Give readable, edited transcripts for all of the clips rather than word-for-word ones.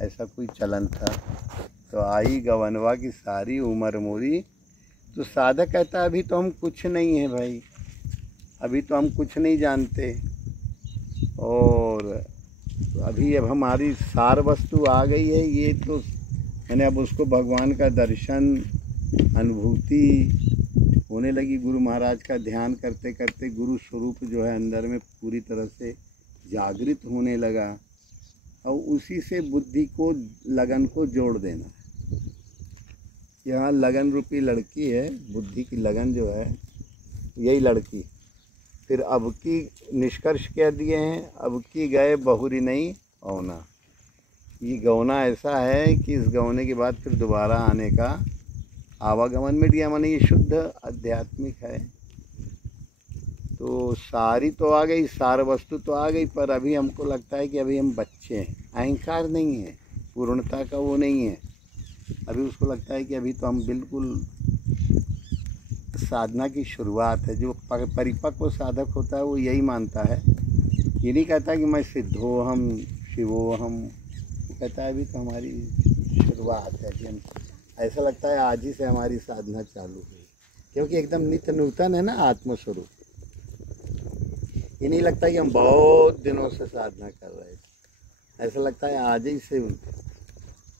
ऐसा कोई चलन था। तो आई गवनवा की सारी उम्र मोरी। तो साधक कहता है अभी तो हम कुछ नहीं है भाई, अभी तो हम कुछ नहीं जानते, और अभी अब हमारी सार वस्तु आ गई है। ये तो मैंने अब उसको भगवान का दर्शन अनुभूति होने लगी। गुरु महाराज का ध्यान करते करते गुरु स्वरूप जो है अंदर में पूरी तरह से जागृत होने लगा, और उसी से बुद्धि को लगन को जोड़ देना है। यहाँ लगन रूपी लड़की है, बुद्धि की लगन जो है यही लड़की। फिर अब की निष्कर्ष कह दिए हैं, अब की गए बहुरी नहीं औना। ये गौना ऐसा है कि इस गौने के बाद फिर दोबारा आने का आवागमन मिट गया, माने ये शुद्ध आध्यात्मिक है। तो सारी तो आ गई, सार वस्तु तो आ गई, पर अभी हमको लगता है कि अभी हम बच्चे हैं, अहंकार नहीं है, पूर्णता का वो नहीं है। अभी उसको लगता है कि अभी तो हम बिल्कुल साधना की शुरुआत है। जो परिपक्व साधक होता है वो यही मानता है, ये नहीं कहता कि मैं सिद्धोहम शिवोहम, वो कहता है अभी तो हमारी शुरुआत है। कि हम ऐसा लगता है आज ही से हमारी साधना चालू हुई, क्योंकि एकदम नित्य नूतन है ना आत्मस्वरूप। ये नहीं लगता कि हम बहुत दिनों से साधना कर रहे थे, ऐसा लगता है आज ही से,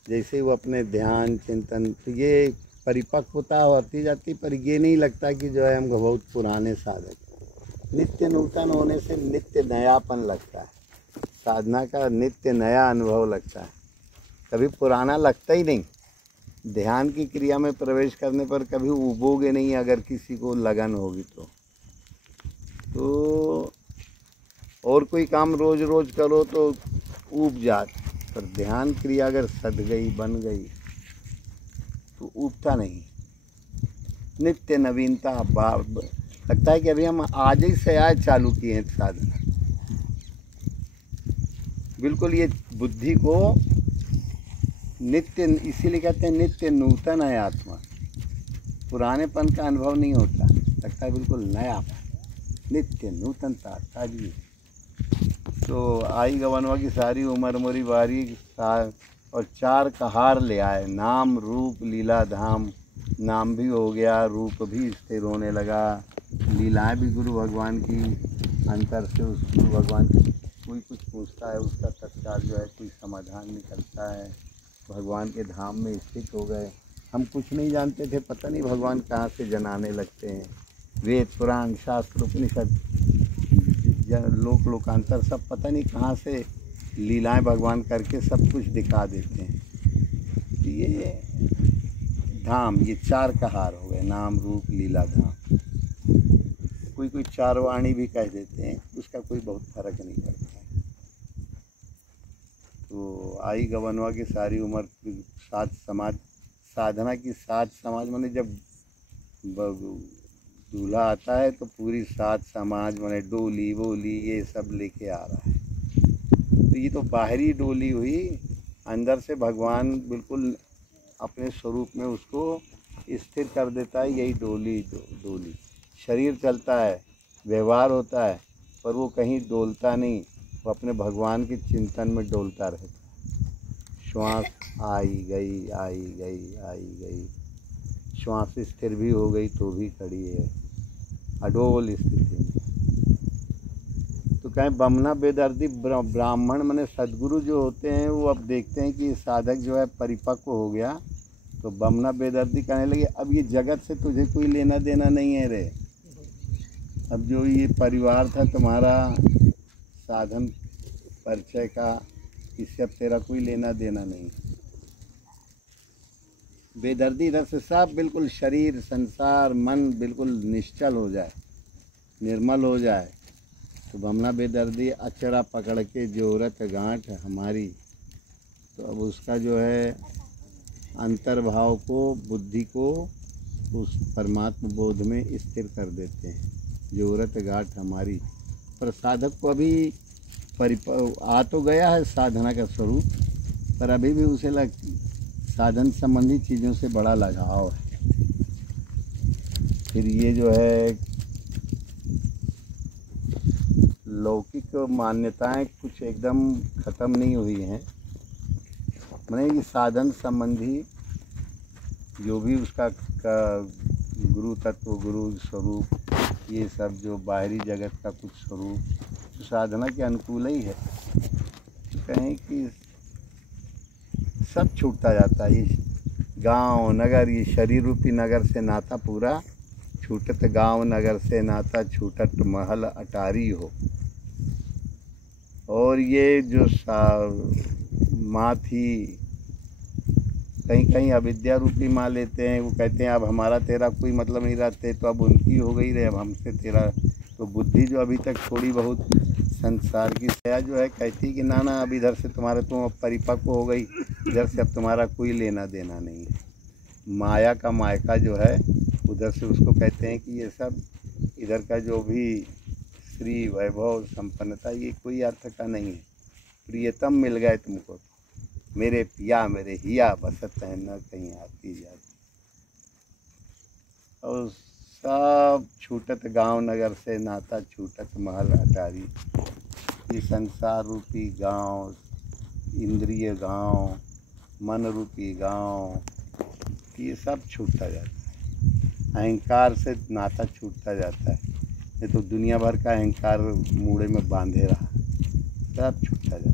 जैसे वो अपने ध्यान चिंतन, तो ये परिपक्वता होती जाती। पर ये नहीं लगता कि जो है हम बहुत पुराने साधक। नित्य नूतन होने से नित्य नयापन लगता है, साधना का नित्य नया अनुभव लगता है, कभी पुराना लगता ही नहीं। ध्यान की क्रिया में प्रवेश करने पर कभी उबोगे नहीं, अगर किसी को लगन होगी तो और कोई काम रोज रोज करो तो ऊब जात, पर ध्यान क्रिया अगर सद गई बन गई तो ऊबता नहीं। नित्य नवीनता लगता है कि अभी हम आज ही से आज चालू किए हैं साधना। बिल्कुल ये बुद्धि को नित्य, इसीलिए कहते हैं नित्य नूतन है आत्मा। पुरानेपन का अनुभव नहीं होता, लगता है बिल्कुल नया, नित्य नूतनता ताजगी। तो आई गवनवा की सारी उम्र मोरी बारी, और चार कहार ले आए, नाम रूप लीला धाम। नाम भी हो गया, रूप भी स्थिर होने लगा, लीलाएं भी गुरु भगवान की अंतर से उस गुरु भगवान की। कोई कुछ पूछता है उसका तत्काल जो है कोई समाधान निकलता है। भगवान के धाम में स्थित हो गए। हम कुछ नहीं जानते थे, पता नहीं भगवान कहाँ से जनाने लगते हैं। वेद पुराण शास्त्र उपनिषद लोक लोकांतर सब पता नहीं कहाँ से लीलाएं भगवान करके सब कुछ दिखा देते हैं। ये धाम, ये चार कहार हो गए, नाम रूप लीला धाम। कोई कोई चार वाणी भी कह देते हैं, उसका कोई बहुत फर्क नहीं पड़ता है। तो आई गवनवा की सारी उम्र, सात समाज, साधना की सात समाज, माने जब दूल्हा आता है तो पूरी सात समाज माने डोली वोली ये सब लेके आ रहा है। तो ये तो बाहरी डोली हुई, अंदर से भगवान बिल्कुल अपने स्वरूप में उसको स्थिर कर देता है। यही डोली शरीर चलता है, व्यवहार होता है, पर वो कहीं डोलता नहीं, वो अपने भगवान के चिंतन में डोलता रहता है। श्वास आई गई आई गई आई गई, श्वास स्थिर भी हो गई तो भी खड़ी है अडोल स्थिति में। तो कहें बमना बेदर्दी ब्राह्मण माने सदगुरु जो होते हैं, वो अब देखते हैं कि साधक जो है परिपक्व हो गया, तो बमना बेदर्दी कहने लगे अब ये जगत से तुझे कोई लेना देना नहीं है रे। अब जो ये परिवार था तुम्हारा साधन परिचय का, इससे अब तेरा कोई लेना देना नहीं। बेदर्दी इधर से सब बिल्कुल शरीर संसार मन बिल्कुल निश्चल हो जाए, निर्मल हो जाए। तो बमना बेदर्दी अचरा पकड़ के जोरत गांठ हमारी, तो अब उसका जो है अंतर्भाव को, बुद्धि को उस परमात्मा बोध में स्थिर कर देते हैं। जोरत गांठ हमारी, पर साधक को अभी आ तो गया है साधना का स्वरूप, पर अभी भी उसे साधन संबंधी चीज़ों से बड़ा लगाव है। फिर ये जो है लौकिक मान्यताएं कुछ एकदम ख़त्म नहीं हुई हैं, माने कि साधन संबंधी जो भी उसका गुरु तत्व, गुरु स्वरूप, ये सब जो बाहरी जगत का कुछ स्वरूप तो साधना के अनुकूल ही है। कहें कि सब छूटता जाता है। ये गांव नगर, ये शरीर रूपी नगर से नाता पूरा छूटत, गांव नगर से नाता छूटत, महल अटारी हो। और ये जो माँ थी, कहीं कहीं अविद्या रूपी माँ लेते हैं, वो कहते हैं अब हमारा तेरा कोई मतलब नहीं रहते, तो अब उनकी हो गई रहे, अब हमसे तेरा। तो बुद्धि जो अभी तक थोड़ी बहुत संसार की सया जो है, कहती कि ना ना अब इधर से तुम्हारा तुम अब परिपक्व हो गई, इधर से अब तुम्हारा कोई लेना देना नहीं है। माया का मायका जो है उधर से उसको कहते हैं कि ये सब इधर का जो भी श्री वैभव संपन्नता ये कोई अर्थ का नहीं है। प्रियतम मिल गए तुमको, मेरे पिया मेरे हिया बसत है न कहीं आती जाती। और सब छूटत गांव नगर से नाता छूटत, महल अटारी। ये संसार रूपी गांव, इंद्रिय गांव, मन रूपी गांव, ये सब छूटता जाता है। अहंकार से नाता छूटता जाता है, ये तो दुनिया भर का अहंकार मूड़े में बांधे रहा, सब छूटता जाता है।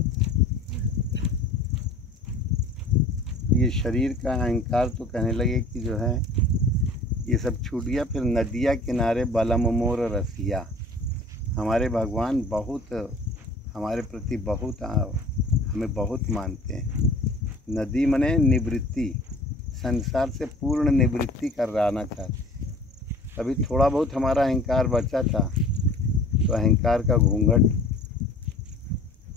ये शरीर का अहंकार तो कहने लगे कि जो है ये सब छूट गया। फिर नदिया किनारे बलम मोर रसिया, हमारे भगवान बहुत हमारे प्रति बहुत हमें बहुत मानते हैं। नदी मने निवृत्ति, संसार से पूर्ण निवृत्ति कराना चाहते हैं। अभी थोड़ा बहुत हमारा अहंकार बचा था, तो अहंकार का घूंघट,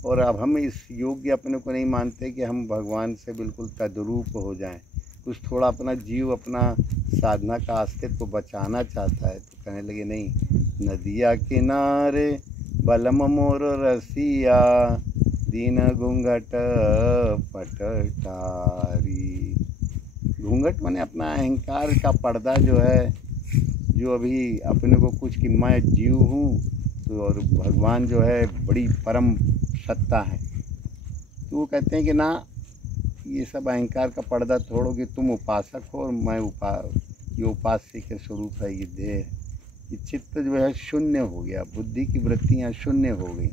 और अब हम इस योग्य अपने को नहीं मानते कि हम भगवान से बिल्कुल तद्रूप हो जाएं। कुछ थोड़ा अपना जीव, अपना साधना का अस्तित्व को बचाना चाहता है, तो कहने लगे नहीं, नदिया किनारे बलम मोर रसिया, दीन घूंघट पटटारी। घूंघट माने अपना अहंकार का पर्दा जो है, जो अभी अपने को कुछ कि मैं जीव हूँ, तो और भगवान जो है बड़ी परम सत्ता है, तो वो कहते हैं कि ना, ये सब अहंकार का पर्दा तोड़ो कि तुम उपासक हो और मैं ये उपास्य के स्वरूप है, ये देह। ये चित्त जो है शून्य हो गया, बुद्धि की वृत्तियाँ शून्य हो गई,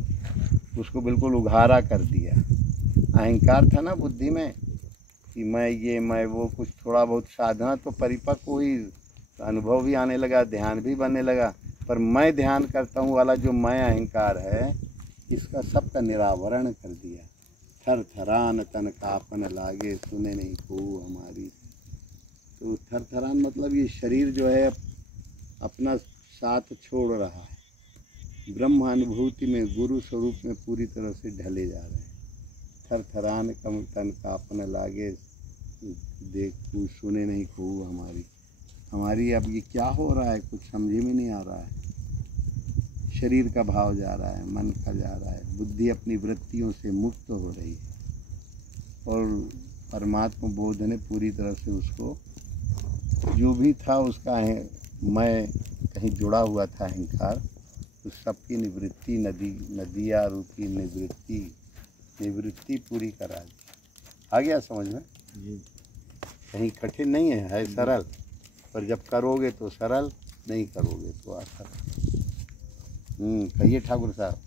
उसको बिल्कुल उघारा कर दिया। अहंकार था ना बुद्धि में कि मैं ये मैं वो, कुछ थोड़ा बहुत साधना तो परिपक्व हुई, अनुभव भी आने लगा, ध्यान भी बनने लगा, पर मैं ध्यान करता हूँ वाला जो मैं अहंकार है, इसका सबका निरावरण कर दिया। थर थरान तन कापन लागे, सुने नहीं को हमारी। तो थर थरान मतलब ये शरीर जो है अपना साथ छोड़ रहा है, ब्रह्म अनुभूति में गुरु स्वरूप में पूरी तरह से ढले जा रहे हैं। थर थरान कम तन कापन लागे, देखू सुने नहीं को हमारी। अब ये क्या हो रहा है, कुछ समझ में नहीं आ रहा है। शरीर का भाव जा रहा है, मन का जा रहा है, बुद्धि अपनी वृत्तियों से मुक्त हो रही है, और परमात्मा बोध ने पूरी तरह से उसको, जो भी था उसका है मैं कहीं जुड़ा हुआ था अहंकार, उस सबकी निवृत्ति, नदिया रूपी निवृत्ति पूरी करा दी। आ गया समझ में? कहीं कठिन नहीं है सरल, पर जब करोगे तो सरल, नहीं करोगे तो असरल। कहिए ठाकुर साहब।